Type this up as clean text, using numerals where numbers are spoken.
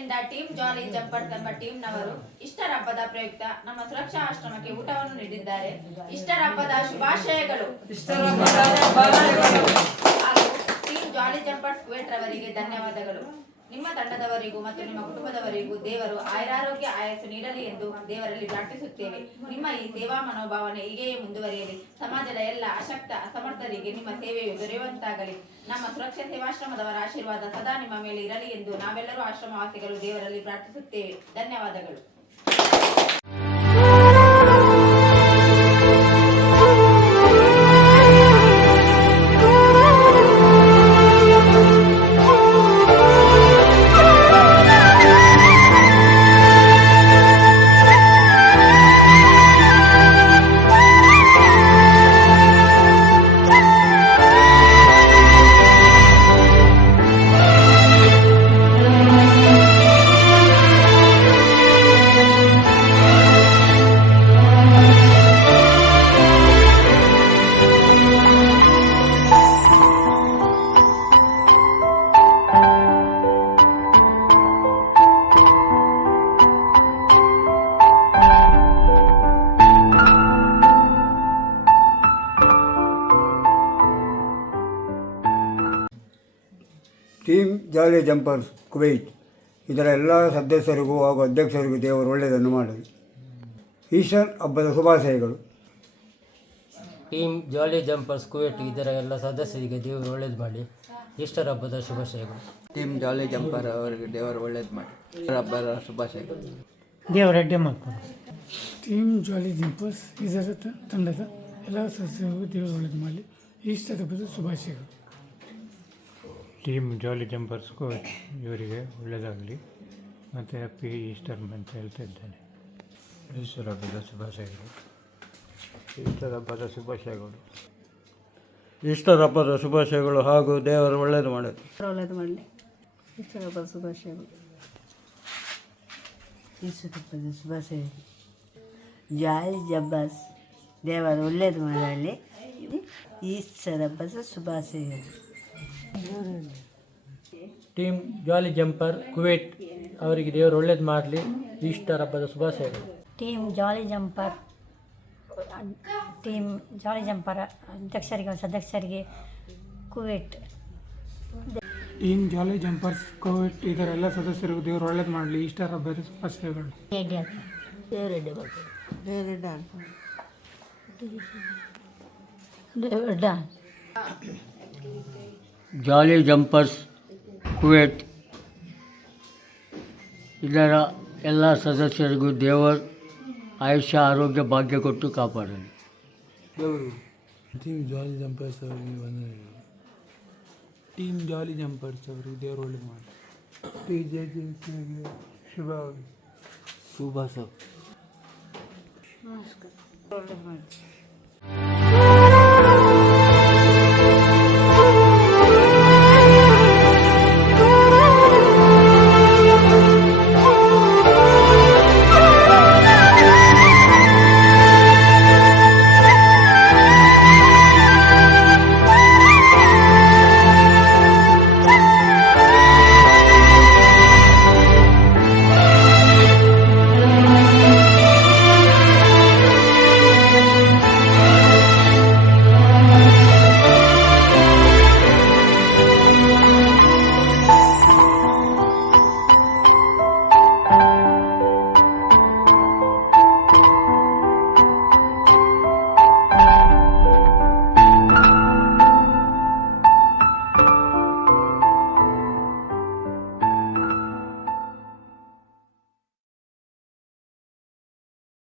ಇಂದಿನಿಂದ ಟೀಮ್ ಜಾಲಿ ಜಂಪರ್ಸ್ ಎಂಬ ಟೀಮ್ನವರು ಈಸ್ಟರ್ ಹಬ್ಬದ ಪ್ರಯುಕ್ತ ನಮ್ಮ ಸುರಕ್ಷಾ ಆಶ್ರಮಕ್ಕೆ ಊಟವನ್ನು ನೀಡಿದ್ದಾರೆ. ಈಸ್ಟರ್ ಹಬ್ಬದ ಶುಭಾಶಯಗಳು. ಹಾಗೂ ಟೀಮ್ ಜಾಲಿ ಜಂಪರ್ಸ್ ಕುವೈಟ್ ರವರಿಗೆ ಧನ್ಯವಾದಗಳು. ನಿಮ್ಮ ತಂಡದವರಿಗೂ ಮತ್ತು ನಿಮ್ಮ ಕುಟುಂಬದವರಿಗೂ ದೇವರು ಆಯುರಾರೋಗ್ಯ ಆಯಸ್ಸು ನೀಡಲಿ ಎಂದು ದೇವರಲ್ಲಿ ಪ್ರಾರ್ಥಿಸುತ್ತೇವೆ. ನಿಮ್ಮ ಈ ಸೇವಾ ಮನೋಭಾವನೆ ಹೀಗೆಯೇ ಮುಂದುವರಿಯಲಿ. ಸಮಾಜದ ಎಲ್ಲ ಅಶಕ್ತ ಅಸಮರ್ಥರಿಗೆ ನಿಮ್ಮ ಸೇವೆಯು ದೊರೆಯುವಂತಾಗಲಿ. ನಮ್ಮ ಸುರಕ್ಷಾ ಸೇವಾಶ್ರಮದವರ ಆಶೀರ್ವಾದ ಸದಾ ನಿಮ್ಮ ಮೇಲೆ ಇರಲಿ ಎಂದು ನಾವೆಲ್ಲರೂ ಆಶ್ರಮವಾಸಿಗಳು ದೇವರಲ್ಲಿ ಪ್ರಾರ್ಥಿಸುತ್ತೇವೆ. ಧನ್ಯವಾದಗಳು. ಟೀಮ್ ಜಾಲಿ ಜಂಪರ್ಸ್ ಕುವೈಟ್ ಇದರ ಎಲ್ಲ ಸದಸ್ಯರಿಗೂ ಹಾಗೂ ಅಧ್ಯಕ್ಷರಿಗೂ ದೇವರು ಒಳ್ಳೆಯದನ್ನು ಮಾಡಲಿ. ಈಸ್ಟರ್ ಹಬ್ಬದ ಶುಭಾಶಯಗಳು. ಟೀಮ್ ಜಾಲಿ ಜಂಪರ್ಸ್ ಕುವೈಟ್ ಇದರ ಎಲ್ಲ ಸದಸ್ಯರಿಗೆ ದೇವರು ಒಳ್ಳೇದು ಮಾಡಿ. ಈಸ್ಟರ್ ಹಬ್ಬದ ಶುಭಾಶಯಗಳು. ಟೀಮ್ ಜಾಲಿ ಜಂಪರ್ ಅವರಿಗೆ ದೇವರು ಒಳ್ಳೇದು ಮಾಡಿ. ಈಸ್ಟರ್ ಹಬ್ಬದ ಶುಭಾಶಯಗಳು. ದೇವರ ಅಡ್ಡೆ ಮಾಡ್ಕೊಂಡು ಟೀಮ್ ಜಾಲಿ ಜಂಪರ್ಸ್ ಇದರ ತಂಡದ ಎಲ್ಲ ಸದಸ್ಯರಿಗೂ ದೇವರು ಒಳ್ಳೇದು ಮಾಡಲಿ. ಈಸ್ಟರ್ ಹಬ್ಬದ ಶುಭಾಶಯಗಳು. ಟೀಮ್ ಜಾಲಿ ಜಂಪರ್ಸ್ ಕೋಚ್ ಇವರಿಗೆ ಒಳ್ಳೆಯದಾಗಲಿ ಮತ್ತು ಹ್ಯಾಪಿ ಈಸ್ಟರ್ ಅಂತ ಹೇಳ್ತಾ ಇದ್ದೇನೆ. ಈಸ್ಟರ್ ಹಬ್ಬದ ಶುಭಾಶಯಗಳು. ಈಸ್ಟರ್ ಹಬ್ಬದ ಶುಭಾಶಯಗಳು. ಈಸ್ಟರ್ ಹಬ್ಬದ ಶುಭಾಶಯಗಳು ಹಾಗೂ ದೇವರು ಒಳ್ಳೆಯದು ಮಾಡಲಿ. ಒಳ್ಳೆಯದು ಮಾಡಲಿ. ಈಸ್ಟರ್ ಹಬ್ಬದ ಶುಭಾಶಯಗಳು. ಈಸ್ಟರ್ ಹಬ್ಬದ ಶುಭಾಶಯಗಳು. ಜಾಲಿ ಜಂಪರ್ಸ್ ದೇವರು ಒಳ್ಳೆಯದು ಮಾಡಲಿ. ಈಸ್ಟರ್ ಹಬ್ಬದ ಶುಭಾಶಯಗಳು. ಟೀಮ್ ಜಾಲಿ ಜಂಪರ್ ಕುವೈಟ್ ಅವರಿಗೆ ದೇವರು ಒಳ್ಳೇದು ಮಾಡಲಿ. ಈಸ್ಟರ್ ಹಬ್ಬದ ಶುಭಾಶಯಗಳು. ಟೀಮ್ ಜಾಲಿ ಜಂಪರ್ ಅಧ್ಯಕ್ಷರಿಗೆ ಸದಸ್ಯರಿಗೆ ಕುವೈಟ್. ಟೀಮ್ ಜಾಲಿ ಜಂಪರ್ಸ್ ಕುವೈಟ್ ಇದರ ಎಲ್ಲ ಸದಸ್ಯರಿಗೂ ದೇವರು ಒಳ್ಳೇದು ಮಾಡಲಿ. ಈಸ್ಟರ್ ಹಬ್ಬದ ಶುಭಾಶಯಗಳು. ಜಾಲಿ ಜಂಪರ್ಸ್ ಕುವೈಟ್ ಇದರ ಎಲ್ಲ ಸದಸ್ಯರಿಗೂ ದೇವರು ಆಯುಷ್ಯ ಆರೋಗ್ಯ ಭಾಗ್ಯ ಕೊಟ್ಟು ಕಾಪಾಡಲಿ. ಟೀಮ್ ಜಾಲಿ ಜಂಪರ್ಸ್ ಅವರಿಗೆ ವಂದನೆಗಳು. ಟೀಮ್ ಜಾಲಿ ಜಂಪರ್ಸ್ ಅವರಿಗೆ ದೇವರು ಒಳ್ಳೆ ಮಾಡಿ. ಶುಭ ಶುಭ ನಮಸ್ಕಾರ. ಒಳ್ಳೆ ಮಾಡಿ.